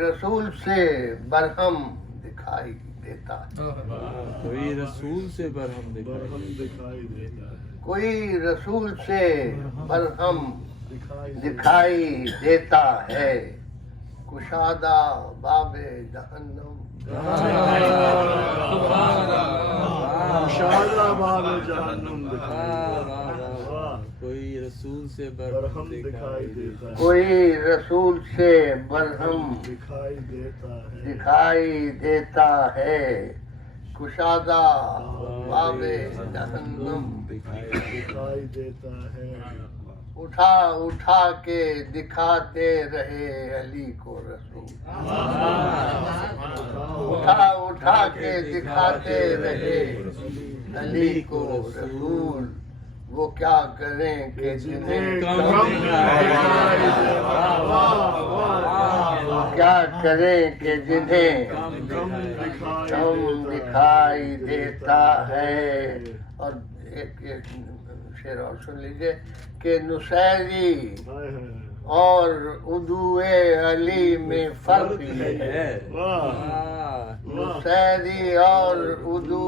رسول سے برہم دکھائی دیتا ہے، کوئی رسول سے برہم دکھائی دیتا ہے، کوئی رسول سے برہم دکھائی دیتا ہے، کشادہ باب جہنم، مشاہدہ باب جہنم کوئی رسول سے برہم دکھائی دیتا ہے، کوئی رسول سے برہم دکھائی دیتا ہے، کشادہ باب جہنم دکھائی دیتا ہے، اٹھا اٹھا کے دکھاتے رہے علی کو رسول، اٹھا اٹھا کے دکھاتے رہے علی کو رسول، وہ کیا کریں کہ جنہیں کیا کریں کہ جنہیں کم دکھائی دیتا ہے۔ اور ایک شعر اور سن لیجئے کہ نصیری اور عدو علی میں فرق یہ ہے، نصیری اور عدو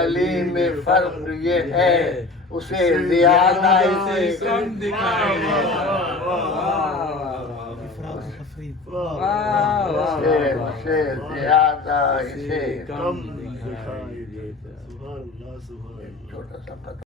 علی میں فرق یہ ہے، اسے زیادہ اسے کم دکھائی اسے زیادہ اسے کم دکھائی دیتا ہے۔ سبحان اللہ، سبحان اللہ۔ چھوٹا سا